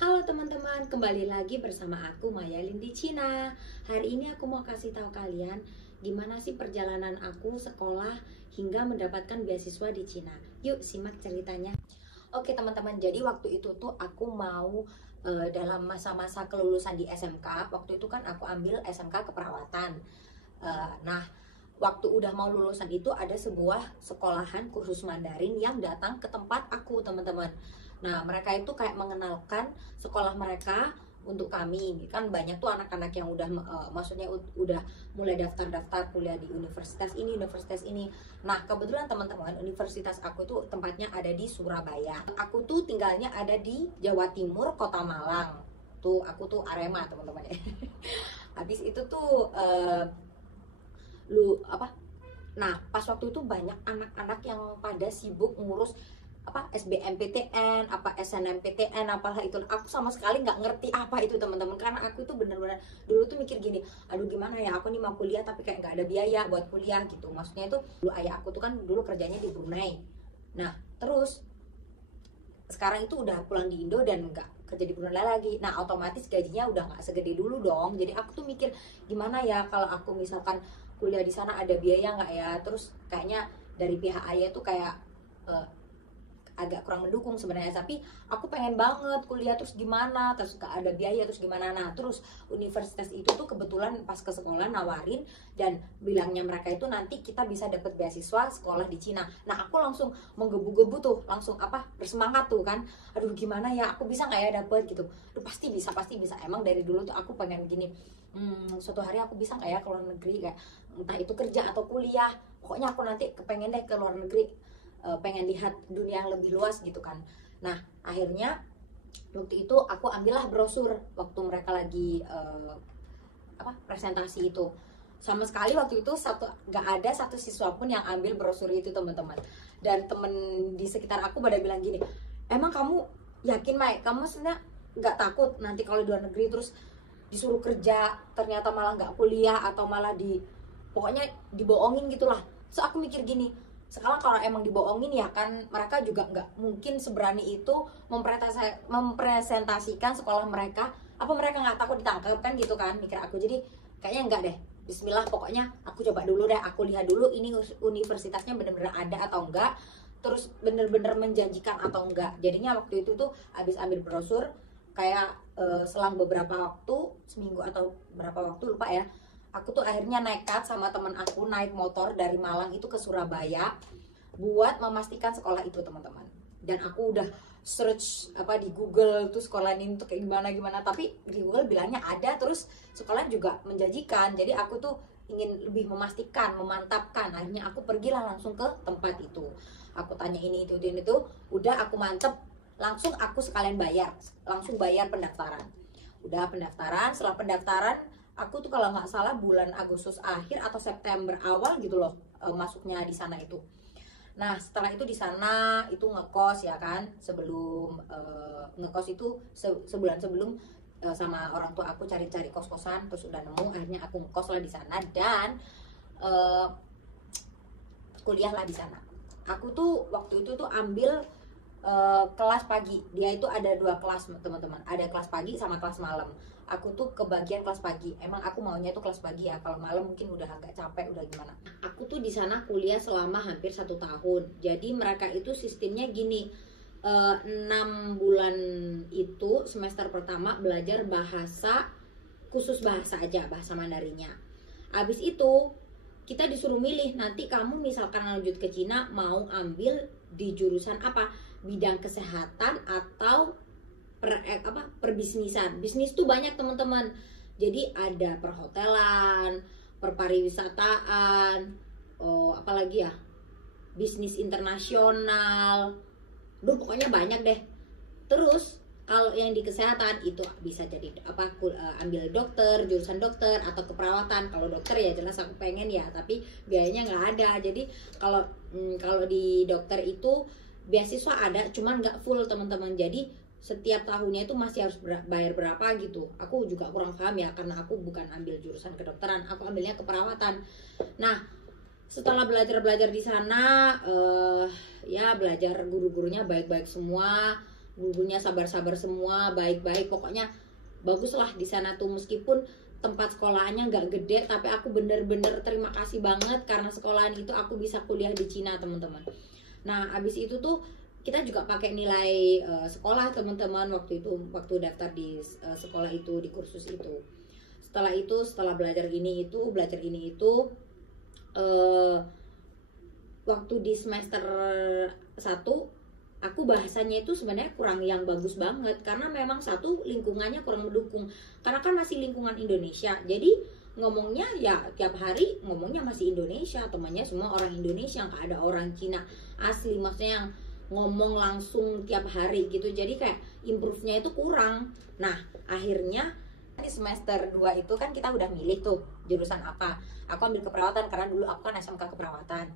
Halo teman-teman, kembali lagi bersama aku Maya Lindi Cina. Hari ini aku mau kasih tahu kalian gimana sih perjalanan aku sekolah hingga mendapatkan beasiswa di Cina. Yuk simak ceritanya. Oke teman-teman, jadi waktu itu tuh aku mau dalam masa-masa kelulusan di SMK. Waktu itu kan aku ambil SMK keperawatan. Nah, waktu udah mau lulusan itu ada sebuah sekolahan kursus Mandarin yang datang ke tempat aku teman-teman. Nah, mereka itu kayak mengenalkan sekolah mereka untuk kami. Kan banyak tuh anak-anak yang udah maksudnya udah mulai daftar-daftar kuliah di universitas ini, universitas ini. Nah, kebetulan teman-teman, universitas aku tuh tempatnya ada di Surabaya. Aku tuh tinggalnya ada di Jawa Timur, Kota Malang. Tuh aku tuh Arema, teman-teman ya. Habis itu tuh Nah, pas waktu itu banyak anak-anak yang pada sibuk ngurus SBMPTN, SNMPTN, apalah itu. Aku sama sekali nggak ngerti apa itu teman-teman, karena aku itu bener-bener dulu tuh mikir gini, aduh gimana ya, aku nih mau kuliah tapi kayak nggak ada biaya buat kuliah gitu. Maksudnya itu dulu ayah aku tuh kan dulu kerjanya di Brunei. Nah, terus sekarang itu udah pulang di Indo dan nggak kerja di Brunei lagi. Nah, otomatis gajinya udah nggak segede dulu dong. Jadi aku tuh mikir gimana ya kalau aku misalkan kuliah di sana ada biaya nggak ya. Terus kayaknya dari pihak ayah tuh kayak agak kurang mendukung sebenarnya, tapi aku pengen banget kuliah, terus gimana, terus gak ada biaya, terus gimana. Nah, terus universitas itu tuh kebetulan pas ke sekolah nawarin dan bilangnya mereka itu nanti kita bisa dapat beasiswa sekolah di Cina. Nah, aku langsung menggebu-gebu tuh, langsung bersemangat tuh kan, aduh gimana ya, aku bisa nggak ya dapet gitu. Aduh, pasti bisa, pasti bisa. Emang dari dulu tuh aku pengen gini, suatu hari aku bisa nggak ya ke luar negeri, kayak entah itu kerja atau kuliah, pokoknya aku nanti kepengen deh ke luar negeri, pengen lihat dunia yang lebih luas gitu kan. Nah, akhirnya waktu itu aku ambillah brosur waktu mereka lagi presentasi itu. Sama sekali waktu itu nggak ada satu siswa pun yang ambil brosur itu teman-teman. Dan temen di sekitar aku pada bilang gini, emang kamu yakin Mai, kamu sebenarnya nggak takut nanti kalau di luar negeri terus disuruh kerja ternyata malah nggak kuliah atau malah pokoknya dibohongin gitulah. So aku mikir gini, sekarang kalau emang dibohongin ya kan mereka juga nggak mungkin seberani itu mempresentasikan sekolah mereka. Apa mereka nggak takut ditangkap kan gitu kan, mikir aku. Jadi kayaknya enggak deh, bismillah, pokoknya aku coba dulu deh, aku lihat dulu ini universitasnya bener-bener ada atau enggak, terus bener-bener menjanjikan atau enggak. Jadinya waktu itu tuh habis ambil brosur kayak selang beberapa waktu, seminggu atau berapa waktu lupa ya, aku tuh akhirnya nekat sama temen aku naik motor dari Malang itu ke Surabaya buat memastikan sekolah itu teman-teman. Dan aku udah search di Google tuh sekolah ini tuh kayak gimana, tapi di Google bilangnya ada, terus sekolah juga menjanjikan. Jadi aku tuh ingin lebih memastikan, memantapkan. Akhirnya aku pergilah langsung ke tempat itu. Aku tanya ini itu, udah aku mantep, langsung aku sekalian langsung bayar pendaftaran. Udah pendaftaran, setelah pendaftaran aku tuh kalau nggak salah bulan Agustus akhir atau September awal gitu loh masuknya di sana itu. Nah, setelah itu di sana itu ngekos ya kan, sebelum ngekos itu sebulan sebelum sama orang tua aku cari-cari kos-kosan, terus udah nemu, akhirnya aku ngekos lah di sana dan kuliah lah di sana. Aku tuh waktu itu tuh ambil kelas pagi. Dia itu ada 2 kelas teman-teman, ada kelas pagi sama kelas malam. Aku tuh kebagian kelas pagi. Emang aku maunya tuh kelas pagi ya, kalau malam mungkin udah agak capek, udah gimana. Aku tuh di sana kuliah selama hampir 1 tahun. Jadi mereka itu sistemnya gini, 6 bulan itu semester pertama belajar bahasa, khusus bahasa aja, bahasa Mandarinnya. Abis itu kita disuruh milih, nanti kamu misalkan lanjut ke Cina mau ambil di jurusan apa, bidang kesehatan atau perbisnisan. Bisnis tuh banyak teman-teman. Jadi ada perhotelan, perpariwisataan, apalagi ya, bisnis internasional. Pokoknya banyak deh. Terus kalau yang di kesehatan itu bisa jadi ambil dokter, jurusan dokter atau keperawatan. Kalau dokter ya jelas aku pengen ya, tapi biayanya nggak ada. Jadi kalau di dokter itu beasiswa ada, cuman nggak full teman-teman. Jadi setiap tahunnya itu masih harus bayar berapa gitu. Aku juga kurang paham ya, karena aku bukan ambil jurusan kedokteran, aku ambilnya keperawatan. Nah, setelah belajar di sana ya belajar, guru-gurunya baik-baik semua, gurunya sabar-sabar semua, baik-baik, pokoknya bagus lah di sana tuh. Meskipun tempat sekolahnya nggak gede, tapi aku bener-bener terima kasih banget karena sekolahan itu aku bisa kuliah di Cina, teman-teman. Nah, abis itu tuh kita juga pakai nilai sekolah, teman-teman, waktu itu, waktu daftar di sekolah itu, di kursus itu. Setelah itu, setelah belajar ini itu waktu di semester 1 aku bahasanya itu sebenarnya kurang yang bagus banget, karena memang satu lingkungannya kurang mendukung, karena kan masih lingkungan Indonesia, jadi ngomongnya ya tiap hari ngomongnya masih Indonesia, temannya semua orang Indonesia, nggak ada orang Cina asli, maksudnya yang ngomong langsung tiap hari gitu, jadi kayak improve-nya itu kurang. Nah, akhirnya di semester 2 itu kan kita udah milih tuh jurusan apa. Aku ambil keperawatan karena dulu aku kan SMK keperawatan.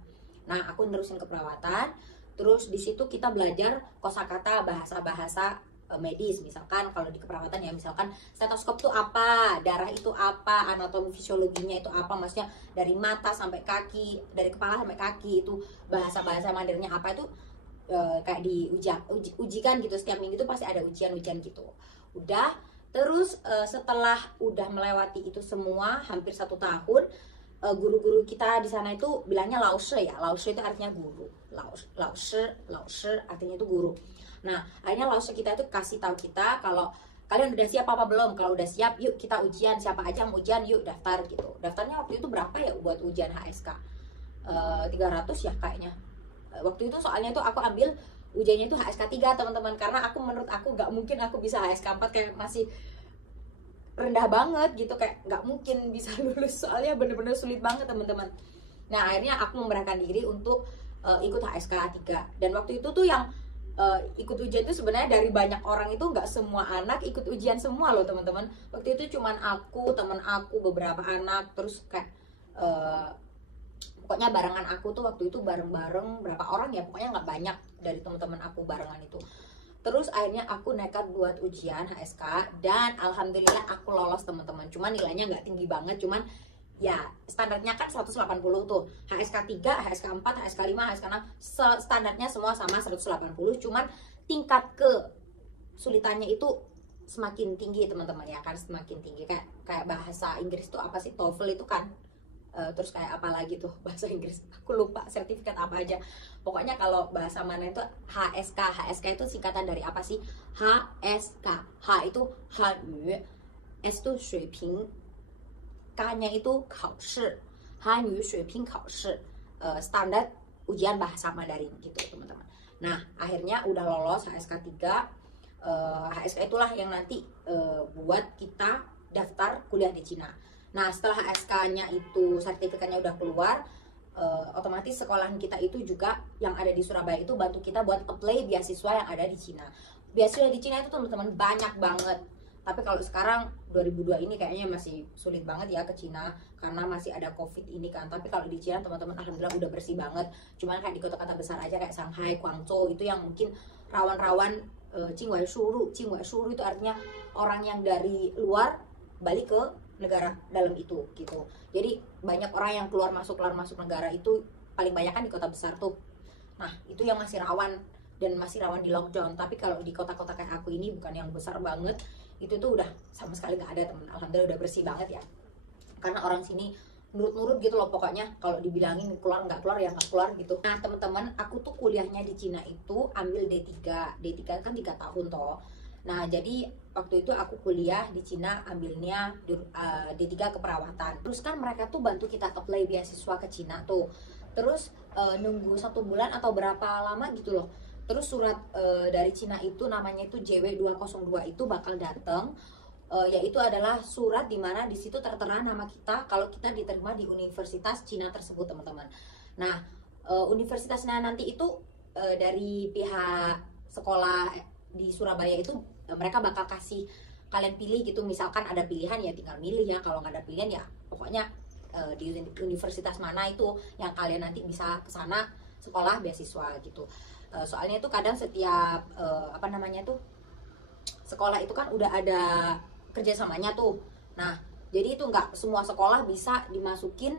Nah, aku nerusin keperawatan. Terus di situ kita belajar kosakata bahasa-bahasa medis. Misalkan kalau di keperawatan ya, misalkan stetoskop itu apa, darah itu apa, anatomi fisiologinya itu apa, maksudnya dari mata sampai kaki, dari kepala sampai kaki, itu bahasa-bahasa mandirnya apa, itu kayak ujikan gitu, setiap minggu itu pasti ada ujian-ujian gitu. Udah, terus setelah udah melewati itu semua hampir 1 tahun, guru-guru kita di sana itu bilangnya laoshi ya. Laoshi itu artinya guru. Laoshi artinya itu guru. Nah, akhirnya laoshi kita itu kasih tahu kita kalau kalian udah siap apa belum? Kalau udah siap, yuk kita ujian. Siapa aja yang ujian, yuk daftar gitu. Daftarnya waktu itu berapa ya buat ujian HSK? 300 ya kayaknya. Waktu itu soalnya itu aku ambil ujiannya itu HSK 3, teman-teman, karena menurut aku nggak mungkin aku bisa HSK 4, kayak masih rendah banget gitu, kayak nggak mungkin bisa lulus, soalnya bener-bener sulit banget, teman-teman. Nah, akhirnya aku memberanikan diri untuk ikut HSK 3. Dan waktu itu tuh yang ikut ujian itu sebenarnya dari banyak orang, itu nggak semua anak ikut ujian semua loh, teman-teman. Waktu itu cuman aku, teman aku, beberapa anak, terus kayak pokoknya barengan aku tuh waktu itu bareng-bareng berapa orang ya, pokoknya nggak banyak dari teman-teman aku barengan itu. Terus akhirnya aku nekat buat ujian HSK dan alhamdulillah aku lolos, teman-teman. Cuman nilainya nggak tinggi banget, cuman ya standarnya kan 180 tuh. HSK 3, HSK 4, HSK 5, HSK 6 standarnya semua sama 180, cuman tingkat kesulitannya itu semakin tinggi, teman-teman, ya kan, semakin tinggi. Kayak bahasa Inggris tuh apa sih, TOEFL itu kan. Terus kayak apa lagi tuh bahasa Inggris, aku lupa sertifikat apa aja. Pokoknya kalau bahasa mana itu HSK itu singkatan dari apa sih? HSK, H itu Hanyu, S itu 水平, K-nya itu 考试, Hanyu 水平考试, standar ujian bahasa Mandarin gitu, teman-teman. Nah, akhirnya udah lolos HSK 3. HSK itulah yang nanti buat kita daftar kuliah di Cina. Nah, setelah HSK-nya itu, sertifikatnya udah keluar, otomatis sekolahan kita itu juga yang ada di Surabaya itu bantu kita buat apply beasiswa yang ada di Cina. Beasiswa di Cina itu, teman-teman, banyak banget. Tapi kalau sekarang 2002 ini kayaknya masih sulit banget ya ke Cina, karena masih ada COVID ini kan. Tapi kalau di Cina, teman-teman, alhamdulillah udah bersih banget. Cuman kayak di kota-kota besar aja kayak Shanghai, Guangzhou, itu yang mungkin rawan-rawan Qingwai Shuru. Qingwai Shuru itu artinya orang yang dari luar balik ke negara dalam itu gitu. Jadi banyak orang yang keluar masuk negara itu paling banyak kan di kota besar tuh. Nah, itu yang masih rawan dan masih rawan di lockdown. Tapi kalau di kota-kota kayak aku ini, bukan yang besar banget, itu tuh udah sama sekali nggak ada, temen. Alhamdulillah udah bersih banget ya. Karena orang sini nurut-nurut gitu loh, pokoknya kalau dibilangin keluar nggak keluar ya nggak keluar gitu. Nah, teman-teman, aku tuh kuliahnya di Cina itu ambil D3. D3 kan 3 tahun toh. Nah, jadi waktu itu aku kuliah di Cina ambilnya D3 keperawatan. Terus kan mereka tuh bantu kita apply beasiswa ke Cina tuh. Terus nunggu 1 bulan atau berapa lama gitu loh. Terus surat dari Cina itu namanya itu JW202 itu bakal datang. Yaitu adalah surat dimana di situ tertera nama kita kalau kita diterima di universitas Cina tersebut, teman-teman. Nah, universitasnya nanti itu dari pihak sekolah di Surabaya itu mereka bakal kasih kalian pilih gitu. Misalkan ada pilihan ya tinggal milih ya, kalau nggak ada pilihan ya pokoknya di universitas mana itu yang kalian nanti bisa ke sana sekolah beasiswa gitu. Soalnya itu kadang setiap apa namanya tuh sekolah itu kan udah ada kerjasamanya tuh. Nah, jadi itu nggak semua sekolah bisa dimasukin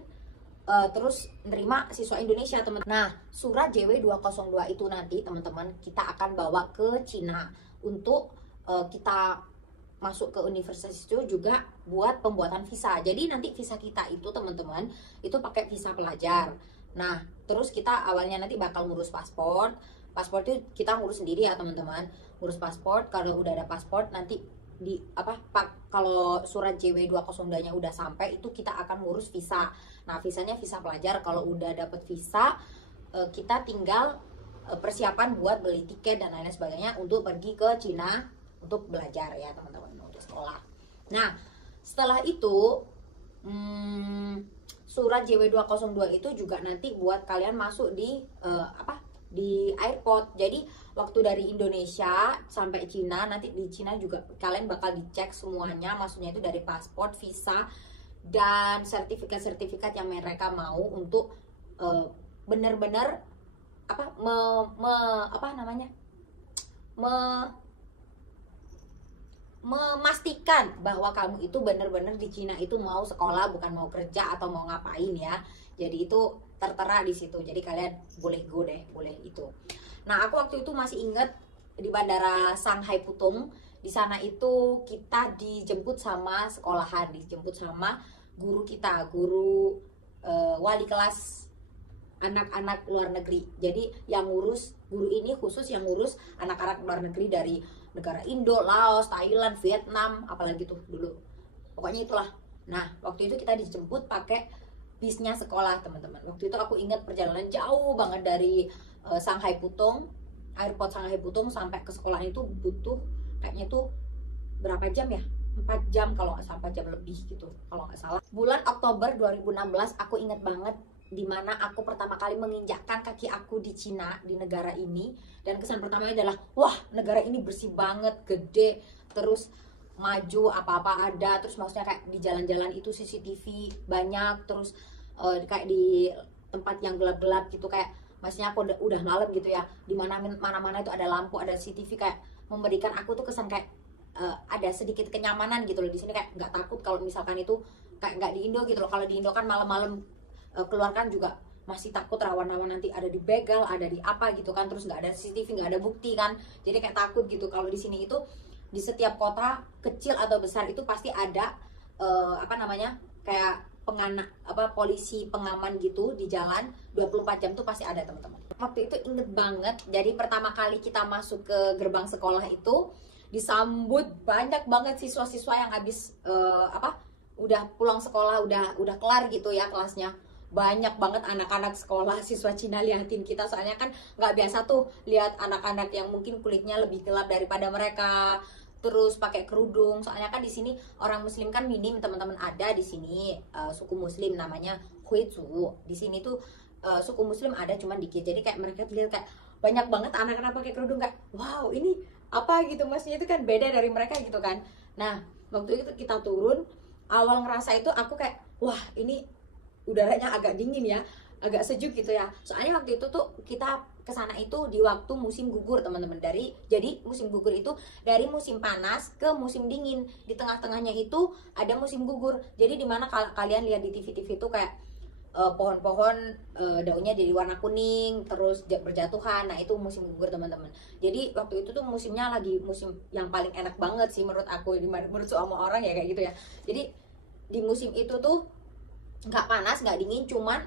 terus nerima siswa Indonesia teman. Nah, surat JW 202 itu nanti teman-teman kita akan bawa ke Cina untuk kita masuk ke universitas itu juga buat pembuatan visa. Jadi nanti visa kita itu teman-teman itu pakai visa pelajar. Nah, terus kita awalnya nanti bakal ngurus paspor. Paspor itu kita ngurus sendiri ya teman-teman. Ngurus paspor, kalau udah ada paspor nanti di kalau surat JW 202-nya udah sampai itu kita akan ngurus visa. Nah, visanya visa pelajar. Kalau udah dapet visa, kita tinggal persiapan buat beli tiket dan lain sebagainya untuk pergi ke Cina untuk belajar ya teman-teman, untuk sekolah. Nah, setelah itu surat JW 202 itu juga nanti buat kalian masuk di di airport. Jadi waktu dari Indonesia sampai Cina, nanti di Cina juga kalian bakal dicek semuanya, maksudnya itu dari paspor, visa, dan sertifikat-sertifikat yang mereka mau untuk bener-bener memastikan bahwa kamu itu bener-bener di Cina itu mau sekolah, bukan mau kerja atau mau ngapain ya. Jadi itu tertera di situ. Jadi kalian boleh go deh, boleh itu. Nah, aku waktu itu masih ingat di Bandara Shanghai Pudong. Di sana itu kita dijemput sama sekolahan, dijemput sama guru kita, guru wali kelas anak-anak luar negeri. Jadi yang ngurus, guru ini khusus yang ngurus anak-anak luar negeri dari negara Indo, Laos, Thailand, Vietnam, apalagi tuh dulu. Pokoknya itulah. Nah, waktu itu kita dijemput pakai bisnya sekolah, teman-teman. Waktu itu aku ingat perjalanan jauh banget dari Shanghai Pudong, airport Shanghai Pudong sampai ke sekolah itu butuh kayaknya tuh berapa jam ya? 4 jam kalau nggak salah, 4 jam lebih gitu kalau nggak salah. Bulan Oktober 2016 aku ingat banget dimana aku pertama kali menginjakkan kaki aku di Cina, di negara ini. Dan kesan pertamanya adalah, wah, negara ini bersih banget, gede, terus maju, apa-apa ada. Terus maksudnya kayak di jalan-jalan itu CCTV banyak, terus kayak di tempat yang gelap-gelap gitu, kayak maksudnya aku udah malam gitu ya, di mana-mana itu ada lampu, ada CCTV, kayak memberikan aku tuh kesan kayak ada sedikit kenyamanan gitu loh di sini, kayak nggak takut kalau misalkan itu kayak nggak di Indo gitu loh. Kalau di Indo kan malam-malam keluar kan juga masih takut rawan-rawan nanti ada dibegal, ada di apa gitu kan, terus nggak ada CCTV, nggak ada bukti kan, jadi kayak takut gitu. Kalau di sini itu di setiap kota kecil atau besar itu pasti ada kayak polisi pengaman gitu di jalan 24 jam tuh pasti ada teman-teman. Waktu itu inget banget, jadi pertama kali kita masuk ke gerbang sekolah itu disambut banyak banget siswa-siswa yang habis udah pulang sekolah, udah kelar gitu ya kelasnya. Banyak banget anak-anak sekolah siswa Cina liatin kita, soalnya kan nggak biasa tuh lihat anak-anak yang mungkin kulitnya lebih gelap daripada mereka, terus pakai kerudung. Soalnya kan di sini orang muslim kan minim teman-teman, ada di sini suku muslim namanya Huizu. Di sini tuh suku muslim ada cuman dikit. Jadi kayak mereka lihat kayak banyak banget anak-anak pakai kerudung, kayak wow, ini apa gitu, maksudnya itu kan beda dari mereka gitu kan. Nah, waktu itu kita turun, awal ngerasa itu aku kayak wah, ini udaranya agak dingin ya, agak sejuk gitu ya. Soalnya waktu itu tuh kita kesana itu di waktu musim gugur teman-teman. Jadi musim gugur itu dari musim panas ke musim dingin. Di tengah-tengahnya itu ada musim gugur. Jadi dimana kalian lihat di TV-TV itu kayak pohon-pohon daunnya jadi warna kuning, terus berjatuhan. Nah, itu musim gugur teman-teman. Jadi waktu itu tuh musimnya lagi musim yang paling enak banget sih menurut aku, menurut semua orang ya kayak gitu ya. Jadi di musim itu tuh nggak panas, nggak dingin, cuman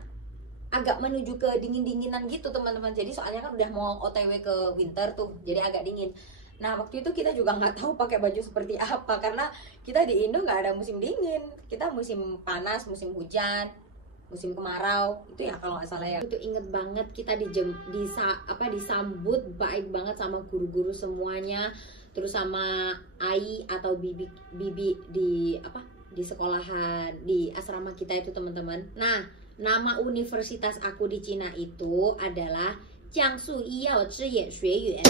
agak menuju ke dingin-dinginan gitu teman-teman. Jadi soalnya kan udah mau OTW ke winter tuh, jadi agak dingin. Nah, waktu itu kita juga nggak tahu pakai baju seperti apa, karena kita di Indo nggak ada musim dingin, kita musim panas, musim hujan, musim kemarau itu ya kalau nggak salah ya. Itu inget banget kita disambut baik banget sama guru-guru semuanya, terus sama Ai atau bibi di sekolahan, di asrama kita itu teman-teman. Nah, nama universitas aku di Cina itu adalah Jiangsu Yiyao Zhiye Xueyuan.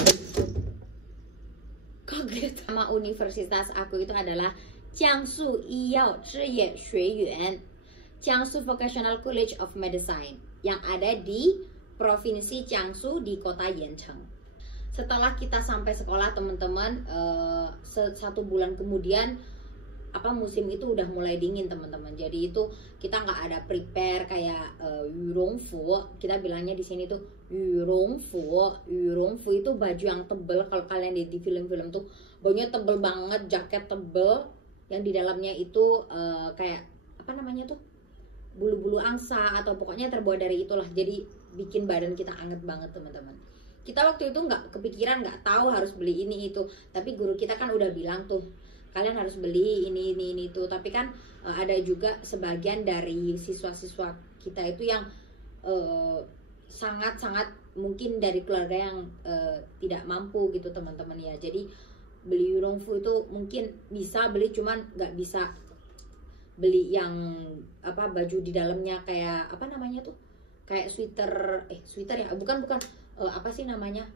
Konkret, nama universitas aku itu adalah Jiangsu Yiyao Zhiye Xueyuan, Jiangsu Vocational College of Medicine, yang ada di provinsi Jiangsu di kota Yancheng. Setelah kita sampai sekolah teman-teman, 1 bulan kemudian apa musim itu udah mulai dingin teman-teman. Jadi itu kita nggak ada prepare kayak yurongfu, kita bilangnya di sini tuh yurongfu. Yurongfu itu baju yang tebel, kalau kalian lihat di film-film tuh bajunya tebel banget, jaket tebel yang di dalamnya itu kayak apa namanya tuh, bulu-bulu angsa atau pokoknya terbuat dari itulah. Jadi bikin badan kita anget banget teman-teman. Kita waktu itu nggak kepikiran, nggak tahu harus beli ini itu, tapi guru kita kan udah bilang tuh kalian harus beli ini itu. Tapi kan ada juga sebagian dari siswa-siswa kita itu yang sangat-sangat mungkin dari keluarga yang tidak mampu gitu teman-teman ya. Jadi beli yurongfu itu mungkin bisa beli, cuman nggak bisa beli yang apa baju di dalamnya kayak apa namanya tuh, kayak sweater ya, bukan apa sih namanya,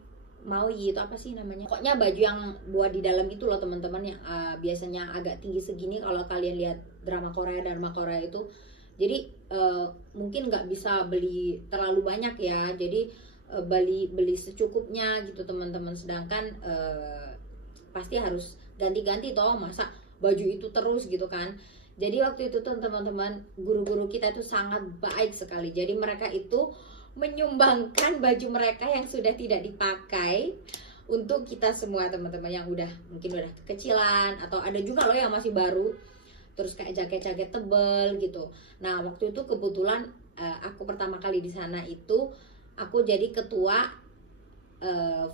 maui itu apa sih namanya, pokoknya baju yang buat di dalam itu loh teman-teman, yang biasanya agak tinggi segini kalau kalian lihat drama Korea itu. Jadi mungkin nggak bisa beli terlalu banyak ya, jadi beli secukupnya gitu teman-teman. Sedangkan pasti harus ganti-ganti toh, masa baju itu terus gitu kan. Jadi waktu itu tuh teman-teman, guru-guru kita itu sangat baik sekali. Jadi mereka itu menyumbangkan baju mereka yang sudah tidak dipakai untuk kita semua teman-teman, yang udah mungkin udah kekecilan, atau ada juga loh yang masih baru, terus kayak jaket-jaket tebel gitu. Nah waktu itu kebetulan aku pertama kali di sana itu aku jadi ketua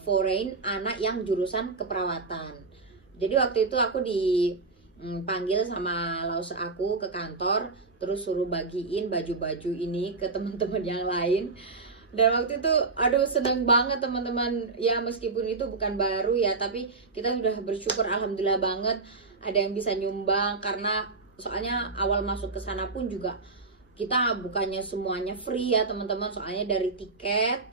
foreign anak yang jurusan keperawatan. Jadi waktu itu aku dipanggil sama laus aku ke kantor, terus suruh bagiin baju-baju ini ke teman-teman yang lain. Dan waktu itu aduh seneng banget teman-teman ya, meskipun itu bukan baru ya, tapi kita sudah bersyukur alhamdulillah banget ada yang bisa nyumbang. Karena soalnya awal masuk ke sana pun juga kita bukannya semuanya free ya teman-teman, soalnya dari tiket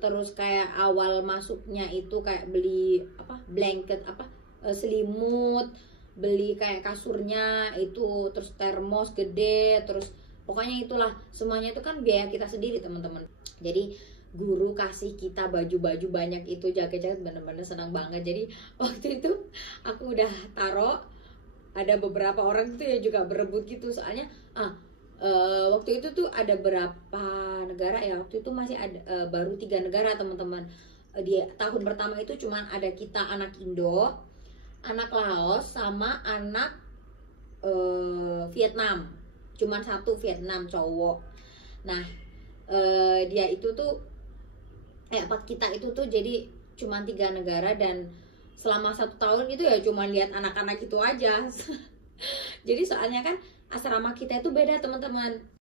terus kayak awal masuknya itu kayak beli apa blanket apa selimut, beli kayak kasurnya itu, terus termos gede, terus pokoknya itulah semuanya itu kan biaya kita sendiri teman-teman. Jadi guru kasih kita baju-baju banyak itu, jaket-jaket, bener-bener senang banget. Jadi waktu itu aku udah taruh, ada beberapa orang itu ya juga berebut gitu, soalnya waktu itu tuh ada berapa negara ya, waktu itu masih ada baru 3 negara teman-teman. Di tahun pertama itu cuma ada kita anak Indo, anak Laos, sama anak Vietnam. Cuman 1 Vietnam cowok. Nah dia itu tuh kita itu tuh jadi cuman 3 negara, dan selama 1 tahun itu ya cuman lihat anak-anak itu aja. Jadi soalnya kan asrama kita itu beda teman-teman.